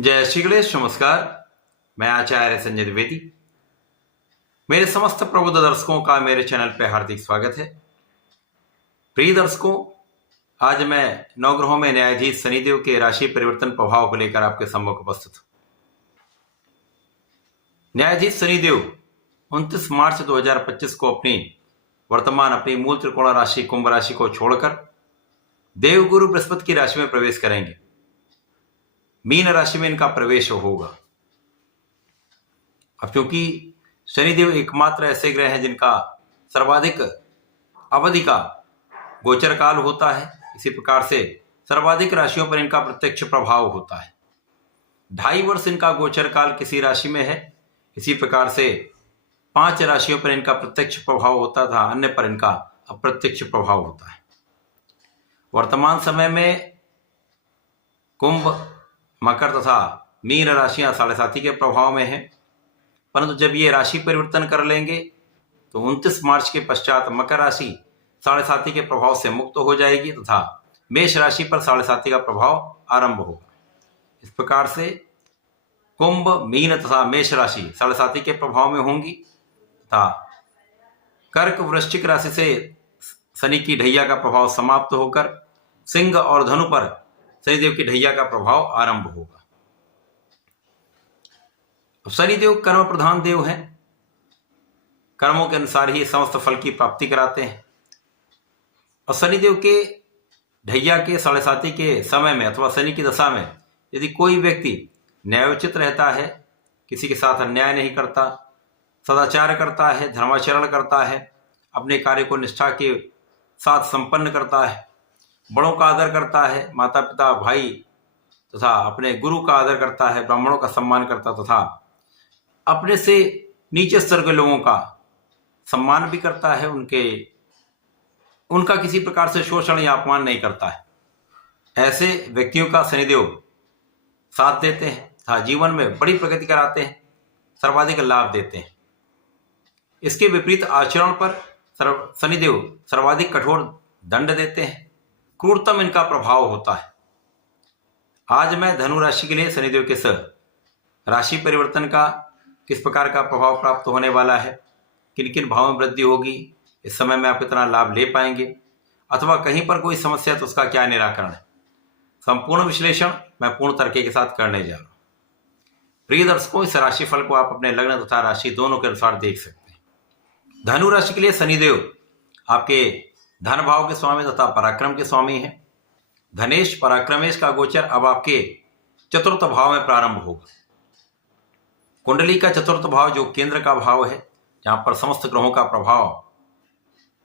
जय श्री गणेश। नमस्कार। मैं आचार्य संजय द्विवेदी। मेरे समस्त प्रबुद्ध दर्शकों का मेरे चैनल पर हार्दिक स्वागत है। प्रिय दर्शकों, आज मैं नवग्रहों में न्यायाधीश शनिदेव के राशि परिवर्तन प्रभाव को लेकर आपके सम्मुख उपस्थित हूं। न्यायाधीश शनिदेव 29 मार्च 2025 को अपनी मूल त्रिकोण राशि कुंभ राशि को छोड़कर देवगुरु बृहस्पति की राशि में प्रवेश करेंगे। मीन राशि में इनका प्रवेश होगा। अब क्योंकि शनिदेव एकमात्र ऐसे ग्रह हैं जिनका सर्वाधिक अवधि का गोचर काल होता है, इसी प्रकार से सर्वाधिक राशियों पर इनका प्रत्यक्ष प्रभाव होता है। 2.5 वर्ष इनका गोचर काल किसी राशि में है, इसी प्रकार से 5 राशियों पर इनका प्रत्यक्ष प्रभाव होता था, अन्य पर इनका अप्रत्यक्ष प्रभाव होता है। वर्तमान समय में कुंभ, मकर तथा मीन राशियां 7.5 के प्रभाव में हैं, परंतु जब ये राशि परिवर्तन कर लेंगे तो 29 मार्च के पश्चात मकर राशि 7.5 के प्रभाव से मुक्त हो जाएगी तथा मेष राशि पर 7.5 का प्रभाव आरंभ होगा। इस प्रकार से कुंभ, मीन तथा मेष राशि 7.5 के प्रभाव में होंगी तथा कर्क, वृश्चिक राशि से शनि की ढैया का प्रभाव समाप्त होकर सिंह और धनु पर शनिदेव की ढैया का प्रभाव आरंभ होगा। अब शनिदेव कर्म प्रधान देव हैं, कर्मों के अनुसार ही समस्त फल की प्राप्ति कराते हैं। और शनिदेव के ढैया के 7.5 के समय में अथवा शनि की दशा में यदि कोई व्यक्ति न्यायोचित रहता है, किसी के साथ अन्याय नहीं करता, सदाचार करता है, धर्माचरण करता है, अपने कार्य को निष्ठा के साथ संपन्न करता है, बड़ों का आदर करता है, माता पिता, भाई तथा अपने गुरु का आदर करता है, ब्राह्मणों का सम्मान करता तथा अपने से नीचे स्तर के लोगों का सम्मान भी करता है, उनका किसी प्रकार से शोषण या अपमान नहीं करता है, ऐसे व्यक्तियों का शनिदेव साथ देते हैं तथा जीवन में बड़ी प्रगति कराते हैं, सर्वाधिक लाभ देते हैं। इसके विपरीत आचरण पर शनिदेव सर्वाधिक कठोर दंड देते हैं, क्रूरतम इनका प्रभाव होता है। आज मैं धनु राशि के लिए शनिदेव के राशि परिवर्तन का किस प्रकार का प्रभाव प्राप्त होने वाला है, किन किन भावों में वृद्धि होगी, इस समय में आप कितना लाभ ले पाएंगे अथवा कहीं पर कोई समस्या तो उसका क्या निराकरण है, संपूर्ण विश्लेषण मैं पूर्ण तरीके के साथ करने जा रहा हूं। प्रिय दर्शकों, इस राशिफल को आप अपने लग्न तथा राशि दोनों के अनुसार देख सकते हैं। धनु राशि के लिए शनिदेव आपके धन भाव के स्वामी तथा पराक्रम के स्वामी हैं। धनेश पराक्रमेश का गोचर अब आपके चतुर्थ भाव में प्रारंभ होगा। कुंडली का चतुर्थ भाव जो केंद्र का भाव है, जहां पर समस्त ग्रहों का प्रभाव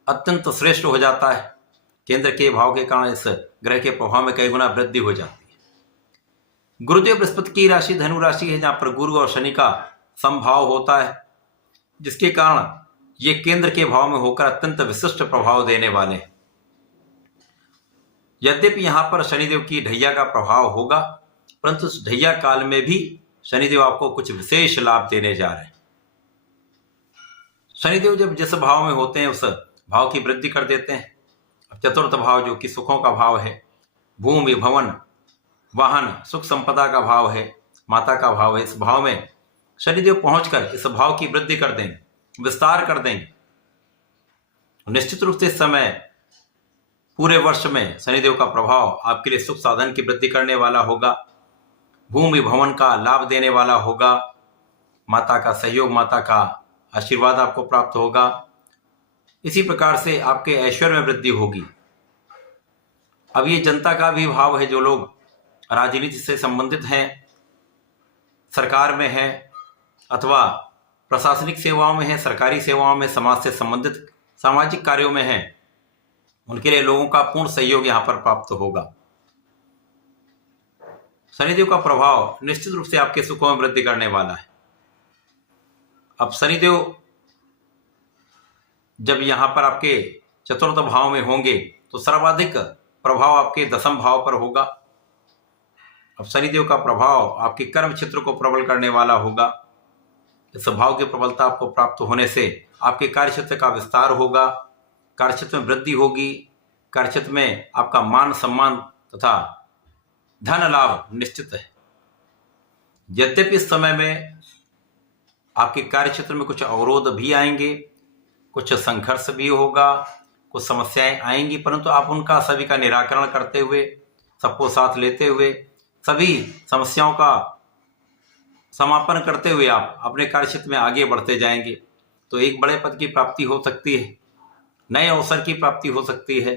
अत्यंत श्रेष्ठ हो जाता है, केंद्र के भाव के कारण इस ग्रह के प्रभाव में कई गुना वृद्धि हो जाती है। गुरुदेव बृहस्पति की राशि धनु राशि है, जहां पर गुरु और शनि का समभाव होता है, जिसके कारण ये केंद्र के भाव में होकर अत्यंत विशिष्ट प्रभाव देने वाले हैं। यद्यपि यहां पर शनिदेव की ढैया का प्रभाव होगा, परंतु इस ढैया काल में भी शनिदेव आपको कुछ विशेष लाभ देने जा रहे हैं। शनिदेव जब जिस भाव में होते हैं उस भाव की वृद्धि कर देते हैं। अब चतुर्थ भाव जो कि सुखों का भाव है, भूमि, भवन, वाहन, सुख संपदा का भाव है, माता का भाव है, इस भाव में शनिदेव पहुंचकर इस भाव की वृद्धि कर देंगे, विस्तार कर देंगे। निश्चित रूप से इस समय पूरे वर्ष में शनिदेव का प्रभाव आपके लिए सुख साधन की वृद्धि करने वाला होगा, भूमि भवन का लाभ देने वाला होगा, माता का सहयोग, माता का आशीर्वाद आपको प्राप्त होगा। इसी प्रकार से आपके ऐश्वर्य में वृद्धि होगी। अब ये जनता का भी भाव है, जो लोग राजनीति से संबंधित हैं, सरकार में हैं अथवा प्रशासनिक सेवाओं में हैं, सरकारी सेवाओं में, समाज से संबंधित सामाजिक कार्यों में हैं, उनके लिए लोगों का पूर्ण सहयोग यहां पर प्राप्त होगा। शनिदेव का प्रभाव निश्चित रूप से आपके सुखों में वृद्धि करने वाला है। अब शनिदेव जब यहां पर आपके चतुर्थ भाव में होंगे तो सर्वाधिक प्रभाव आपके दशम भाव पर होगा। अब शनिदेव का प्रभाव आपके कर्म क्षेत्र को प्रबल करने वाला होगा। इस भाव की प्रबलता आपको प्राप्त होने से आपके कार्य क्षेत्र का विस्तार होगा, कार्य क्षेत्र में वृद्धि होगी, कार्य क्षेत्र में आपका मान सम्मान तथा धन लाभ निश्चित है। यद्यपि इस समय में आपके कार्य क्षेत्र में कुछ अवरोध भी आएंगे, कुछ संघर्ष भी होगा, कुछ समस्याएं आएंगी, परंतु आप उनका सभी का निराकरण करते हुए, सबको साथ लेते हुए, सभी समस्याओं का समापन करते हुए आप अपने कार्य क्षेत्र में आगे बढ़ते जाएंगे। तो एक बड़े पद की प्राप्ति हो सकती है, नए अवसर की प्राप्ति हो सकती है।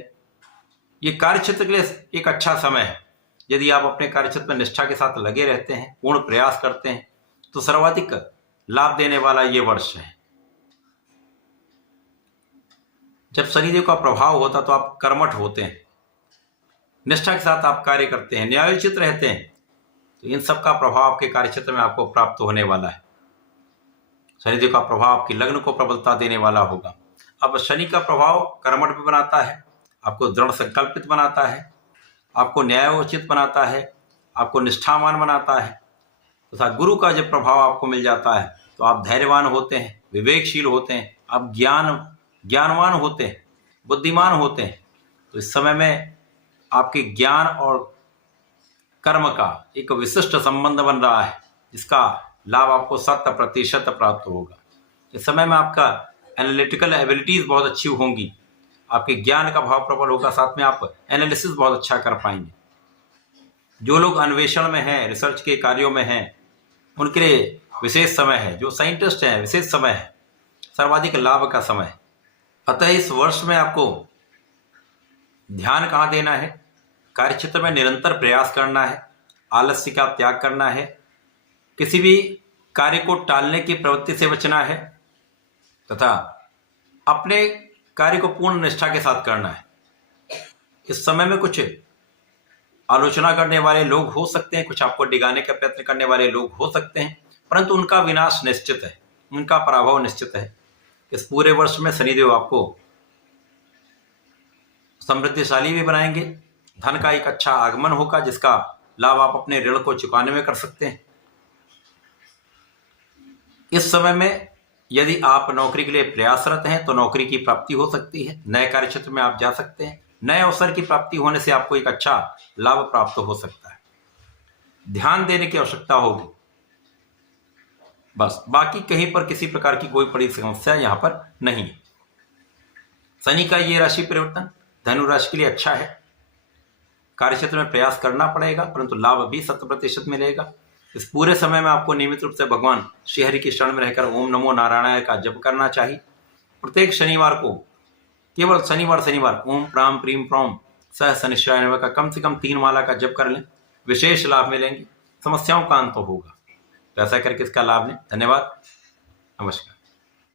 ये कार्य क्षेत्र के लिए एक अच्छा समय है। यदि आप अपने कार्य क्षेत्र में निष्ठा के साथ लगे रहते हैं, पूर्ण प्रयास करते हैं, तो सर्वाधिक लाभ देने वाला ये वर्ष है। जब शनिदेव का प्रभाव होता तो आप कर्मठ होते हैं, निष्ठा के साथ आप कार्य करते हैं, न्यायोचित रहते हैं, तो इन सब का प्रभाव आपके कार्य क्षेत्र में आपको प्राप्त होने वाला है। शनिदेव का प्रभाव आपकी लग्न को प्रबलता देने वाला होगा। अब शनि का प्रभाव कर्मठ भी बनाता है, आपको दृढ़ संकल्पित बनाता है, आपको न्यायोचित बनाता है, आपको निष्ठावान बनाता है। तथा गुरु का जब प्रभाव आपको मिल जाता है तो आप धैर्यवान होते हैं, विवेकशील होते हैं, आप ज्ञानवान होते हैं, बुद्धिमान होते हैं। तो इस समय में आपके ज्ञान और कर्म का एक विशिष्ट संबंध बन रहा है, जिसका लाभ आपको 100% प्राप्त होगा। इस समय में आपका एनालिटिकल एबिलिटीज बहुत अच्छी होंगी, आपके ज्ञान का भाव प्रबल होगा, साथ में आप एनालिसिस बहुत अच्छा कर पाएंगे। जो लोग अन्वेषण में हैं, रिसर्च के कार्यों में हैं, उनके लिए विशेष समय है। जो साइंटिस्ट हैं, विशेष समय है, सर्वाधिक लाभ का समय है। अतः इस वर्ष में आपको ध्यान कहाँ देना है? कार्य क्षेत्र में निरंतर प्रयास करना है, आलस्य का त्याग करना है, किसी भी कार्य को टालने की प्रवृत्ति से बचना है, तथा अपने कार्य को पूर्ण निष्ठा के साथ करना है। इस समय में कुछ आलोचना करने वाले लोग हो सकते हैं, कुछ आपको डिगाने का प्रयत्न करने वाले लोग हो सकते हैं, परंतु उनका विनाश निश्चित है, उनका पराभव निश्चित है। इस पूरे वर्ष में शनिदेव आपको समृद्धिशाली भी बनाएंगे, धन का एक अच्छा आगमन होगा, जिसका लाभ आप अपने ऋण को चुकाने में कर सकते हैं। इस समय में यदि आप नौकरी के लिए प्रयासरत हैं तो नौकरी की प्राप्ति हो सकती है, नए कार्य क्षेत्र में आप जा सकते हैं, नए अवसर की प्राप्ति होने से आपको एक अच्छा लाभ प्राप्त हो सकता है। ध्यान देने की आवश्यकता होगी बस, बाकी कहीं पर किसी प्रकार की कोई बड़ी समस्या यहां पर नहीं है। शनि का ये राशि परिवर्तन धनु राशि के लिए अच्छा है। कार्य क्षेत्र में प्रयास करना पड़ेगा, परंतु लाभ भी 100% मिलेगा। इस पूरे समय में आपको नियमित रूप से भगवान श्रीहरि की शरण में रहकर ओम नमो नारायणाय का जप करना चाहिए। प्रत्येक शनिवार को, केवल शनिवार ओम प्राम प्रीम प्रौम सह शनिश्चराय नमः का कम से कम 3 माला का जप कर लें, विशेष लाभ मिलेंगे, समस्याओं का अंत होगा। तो ऐसा करके इसका लाभ लें। धन्यवाद, नमस्कार।